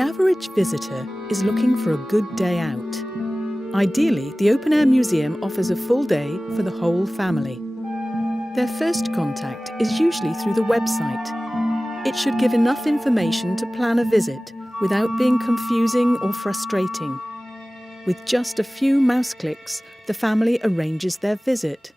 average visitor is looking for a good day out. Ideally, the open-air museum offers a full day for the whole family. Their first contact is usually through the website. It should give enough information to plan a visit without being confusing or frustrating. With just a few mouse clicks, the family arranges their visit.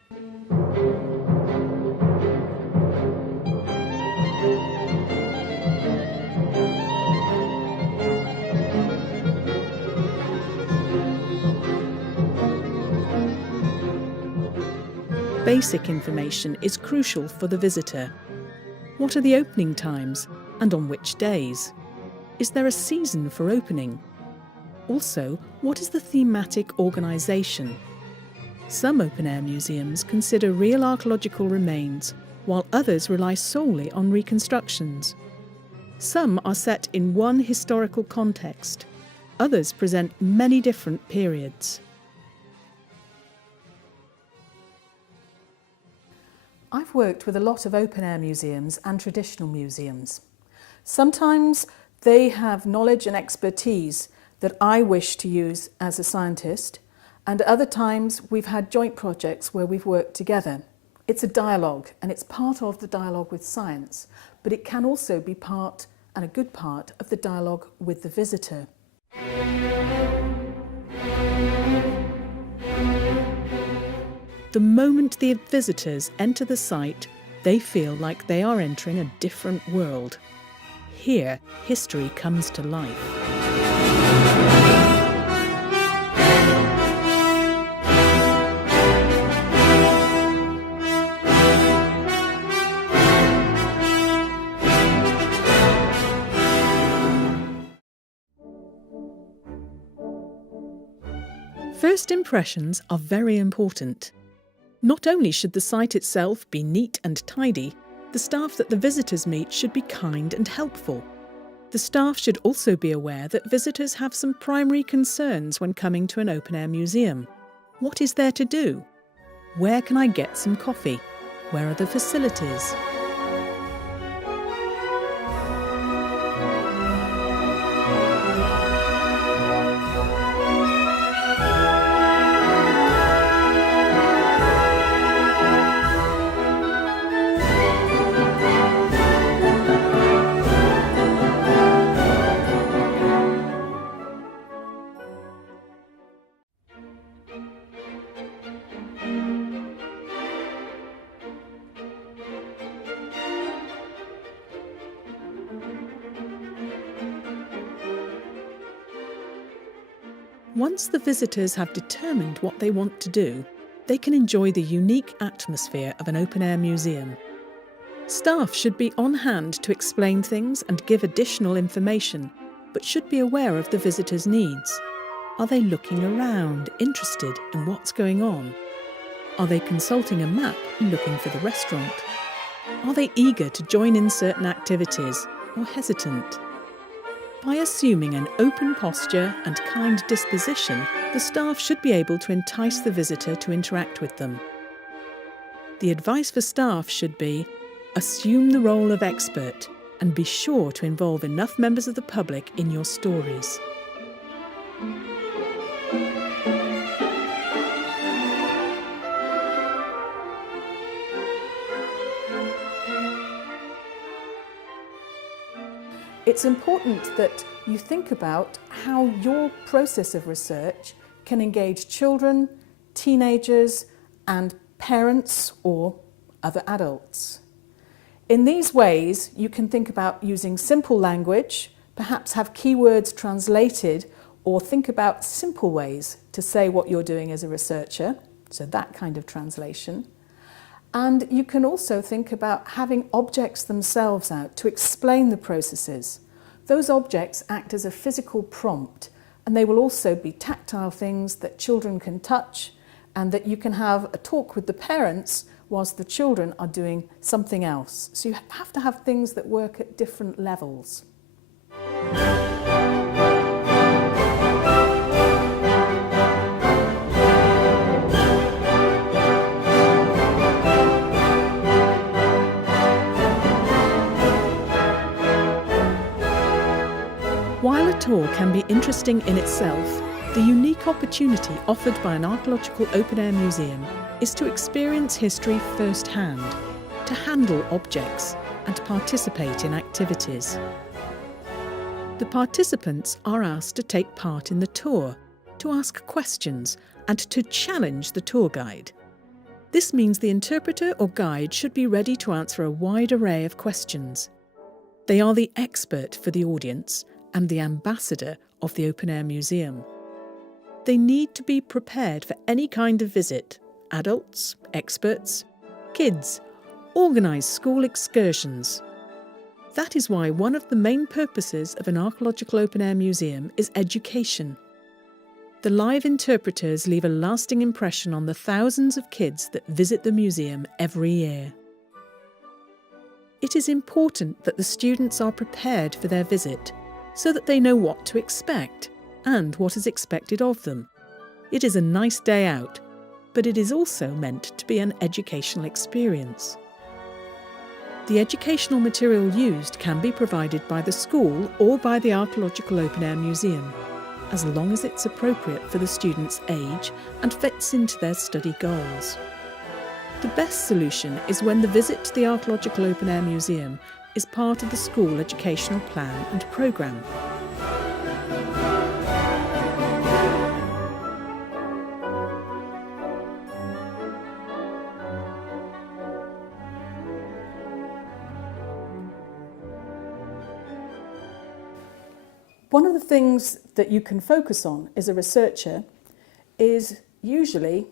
Basic information is crucial for the visitor. What are the opening times and on which days? Is there a season for opening? Also, what is the thematic organisation? Some open-air museums consider real archaeological remains, while others rely solely on reconstructions. Some are set in one historical context. Others present many different periods. I've worked with a lot of open-air museums and traditional museums. Sometimes they have knowledge and expertise that I wish to use as a scientist, and other times we've had joint projects where we've worked together. It's a dialogue, and it's part of the dialogue with science, but it can also be part, and a good part, of the dialogue with the visitor. The moment the visitors enter the site, they feel like they are entering a different world. Here, history comes to life. First impressions are very important. Not only should the site itself be neat and tidy, the staff that the visitors meet should be kind and helpful. The staff should also be aware that visitors have some primary concerns when coming to an open-air museum. What is there to do? Where can I get some coffee? Where are the facilities? Once the visitors have determined what they want to do, they can enjoy the unique atmosphere of an open-air museum. Staff should be on hand to explain things and give additional information, but should be aware of the visitors' needs. Are they looking around, interested in what's going on? Are they consulting a map and looking for the restaurant? Are they eager to join in certain activities or hesitant? By assuming an open posture and kind disposition, the staff should be able to entice the visitor to interact with them. The advice for staff should be, assume the role of expert and be sure to involve enough members of the public in your stories. It's important that you think about how your process of research can engage children, teenagers, and parents or other adults. In these ways, you can think about using simple language, perhaps have keywords translated, or think about simple ways to say what you're doing as a researcher, so that kind of translation. And you can also think about having objects themselves out to explain the processes. Those objects act as a physical prompt, and they will also be tactile things that children can touch, and that you can have a talk with the parents whilst the children are doing something else. So you have to have things that work at different levels. While a tour can be interesting in itself, the unique opportunity offered by an archaeological open-air museum is to experience history firsthand, to handle objects and participate in activities. The participants are asked to take part in the tour, to ask questions and to challenge the tour guide. This means the interpreter or guide should be ready to answer a wide array of questions. They are the expert for the audience and the ambassador of the open-air museum. They need to be prepared for any kind of visit: adults, experts, kids, organise school excursions. That is why one of the main purposes of an archaeological open-air museum is education. The live interpreters leave a lasting impression on the thousands of kids that visit the museum every year. It is important that the students are prepared for their visit, so that they know what to expect and what is expected of them. It is a nice day out, but it is also meant to be an educational experience. The educational material used can be provided by the school or by the Archaeological Open Air Museum, as long as it's appropriate for the students' age and fits into their study goals. The best solution is when the visit to the Archaeological Open Air Museum is part of the school educational plan and programme. One of the things that you can focus on as a researcher is usually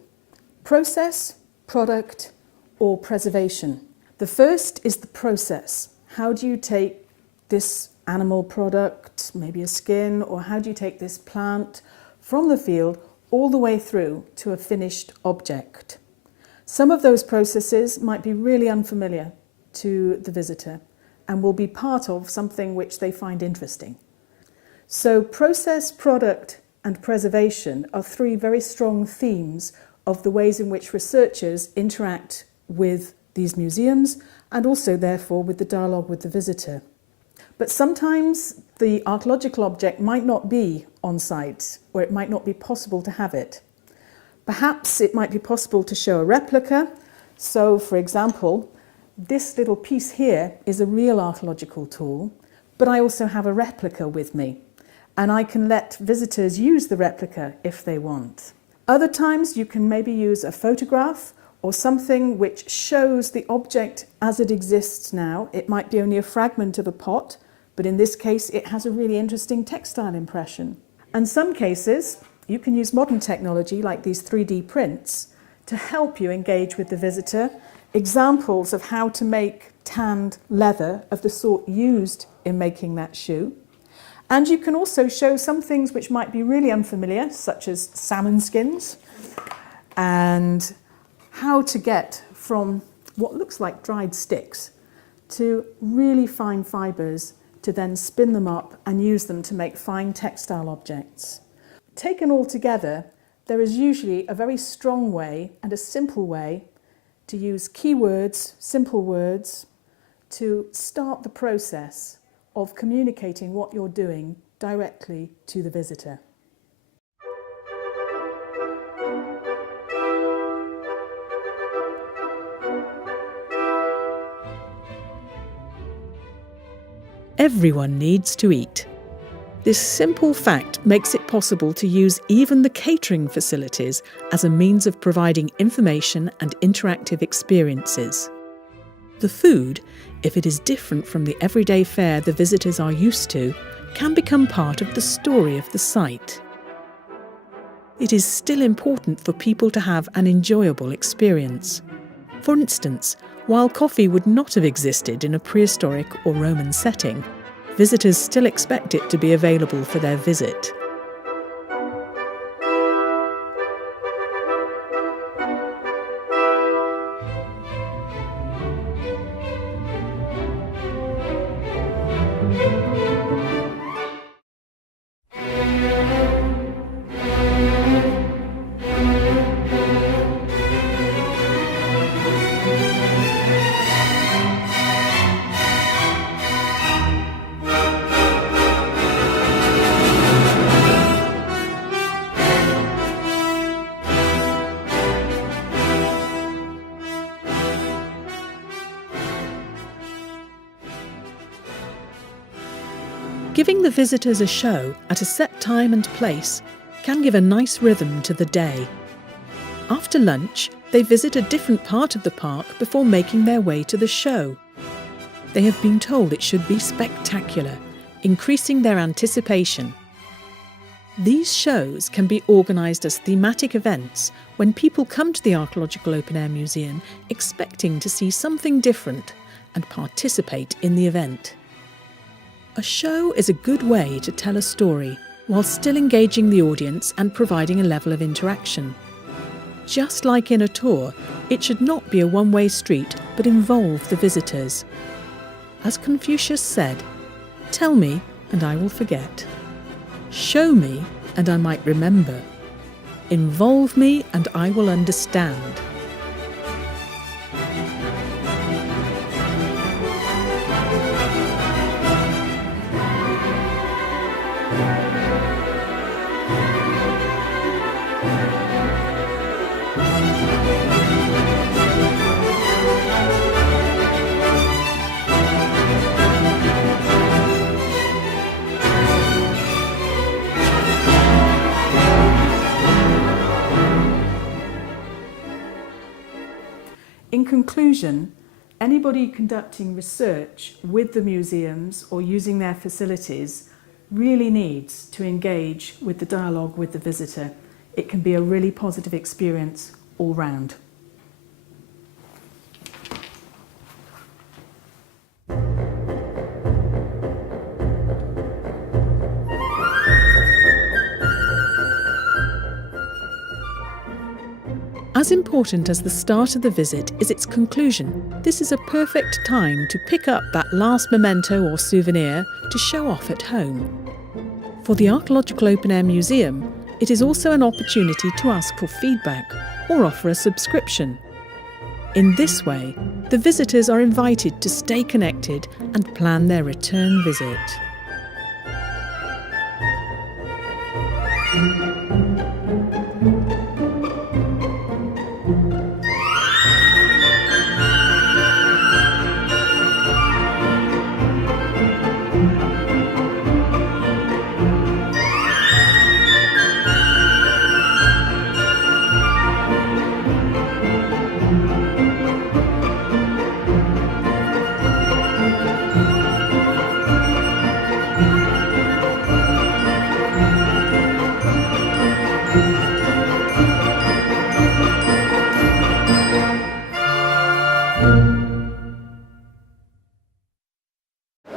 process, product, or preservation. The first is the process. How do you take this animal product, maybe a skin, or how do you take this plant from the field all the way through to a finished object? Some of those processes might be really unfamiliar to the visitor and will be part of something which they find interesting. So process, product and preservation are three very strong themes of the ways in which researchers interact with these museums and also therefore with the dialogue with the visitor. But sometimes the archaeological object might not be on site, or it might not be possible to have it. Perhaps it might be possible to show a replica. So for example, this little piece here is a real archaeological tool, but I also have a replica with me. And I can let visitors use the replica if they want. Other times you can maybe use a photograph or something which shows the object as it exists now. It might be only a fragment of a pot, but in this case it has a really interesting textile impression. And some cases you can use modern technology like these 3D prints to help you engage with the visitor. Examples of how to make tanned leather of the sort used in making that shoe. And you can also show some things which might be really unfamiliar, such as salmon skins, and how to get from what looks like dried sticks to really fine fibres to then spin them up and use them to make fine textile objects. Taken all together, there is usually a very strong way and a simple way to use keywords, simple words, to start the process of communicating what you're doing directly to the visitor. Everyone needs to eat. This simple fact makes it possible to use even the catering facilities as a means of providing information and interactive experiences. The food, if it is different from the everyday fare the visitors are used to, can become part of the story of the site. It is still important for people to have an enjoyable experience. For instance, while coffee would not have existed in a prehistoric or Roman setting, visitors still expect it to be available for their visit. Giving the visitors a show at a set time and place can give a nice rhythm to the day. After lunch, they visit a different part of the park before making their way to the show. They have been told it should be spectacular, increasing their anticipation. These shows can be organised as thematic events when people come to the Archaeological Open Air Museum expecting to see something different and participate in the event. A show is a good way to tell a story while still engaging the audience and providing a level of interaction. Just like in a tour, it should not be a one-way street but involve the visitors. As Confucius said, "Tell me and I will forget. Show me and I might remember. Involve me and I will understand." In conclusion, anybody conducting research with the museums or using their facilities really needs to engage with the dialogue with the visitor. It can be a really positive experience all round. As important as the start of the visit is its conclusion. This is a perfect time to pick up that last memento or souvenir to show off at home. For the Archaeological Open Air Museum, it is also an opportunity to ask for feedback or offer a subscription. In this way, the visitors are invited to stay connected and plan their return visit.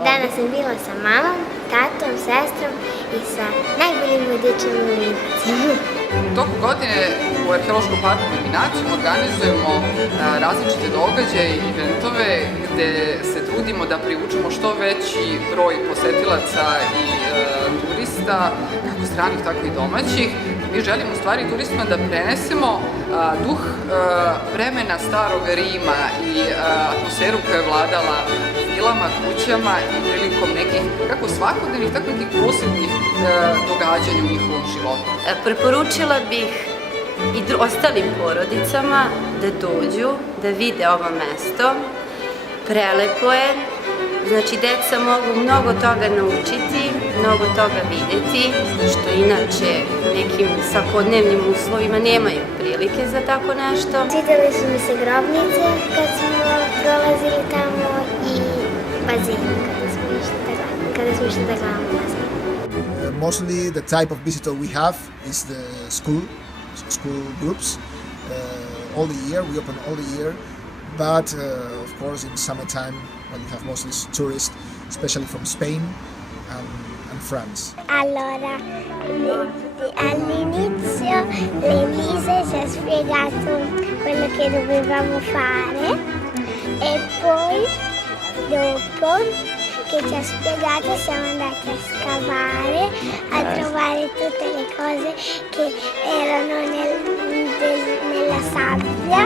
Danas sam bila sa mamom, tatom, sestrom i sa najboljim vodičem u Vinkovcima. Toku godine u Arheološkom parku Vinkovci organizujemo različite događaje i eventove gde se trudimo da privučemo što veći broj posetilaca i turista, kako stranih, tako i domaćih. Mi želimo u stvari turistima da prenesemo duh vremena starog Rima i atmosferu koja je vladala vilama, kućama i prilikom nekih kako svakodnevnih, tako nekih posebnih događanja u njihovom životu. Preporučila bih i ostalim porodicama da dođu, da vide ovo mesto. Prelepo je, znači deca mogu mnogo toga naučiti, mnogo toga vidjeti, što inače u nekim svakodnevnim uslovima nemaju prilike za tako nešto. Svidjeli su mi se grobnice kad smo prolazili tamo i bazin kada smo išli da gledamo bazin. Mostly the type of visitor we have is the school groups. All the year, we open all the year, but of course in summertime when you have mostly tourists, especially from Spain and France. Allora, all'inizio l'Elise ci ha spiegato quello che dovevamo fare e poi dopo che ci ha spiegato siamo andati a scavare, a trovare tutte le cose che erano nella sabbia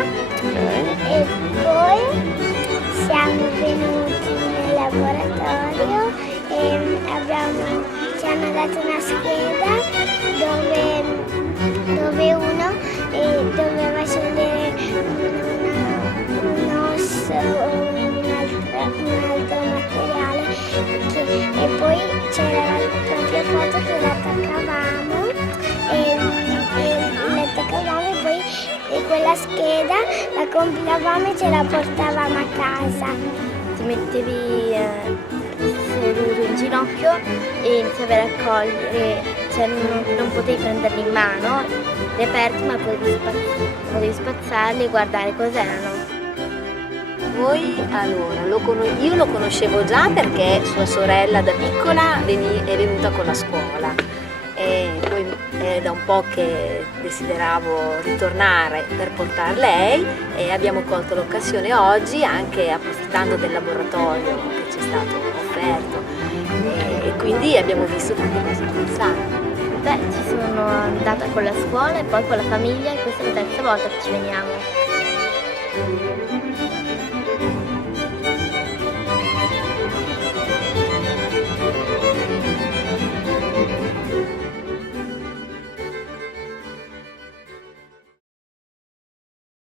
e poi siamo venuti nel laboratorio e ci hanno dato una scheda dove uno doveva scegliere un osso o un altro materiale e poi c'era quella scheda, la compilavamo e ce la portavamo a casa. Ti mettevi seduto in ginocchio e iniziavi a raccogliere, cioè non potevi prenderli in mano, reperti, ma potevi spazzarli e guardare cos'erano. Noi, allora, io lo conoscevo già perché sua sorella da piccola è venuta con la scuola e poi è da un po' che desideravo ritornare per portar lei e abbiamo colto l'occasione oggi, anche approfittando del laboratorio che ci è stato offerto e quindi abbiamo visto tante cose interessanti. Beh, ci sono andata con la scuola e poi con la famiglia e questa è la terza volta che ci veniamo.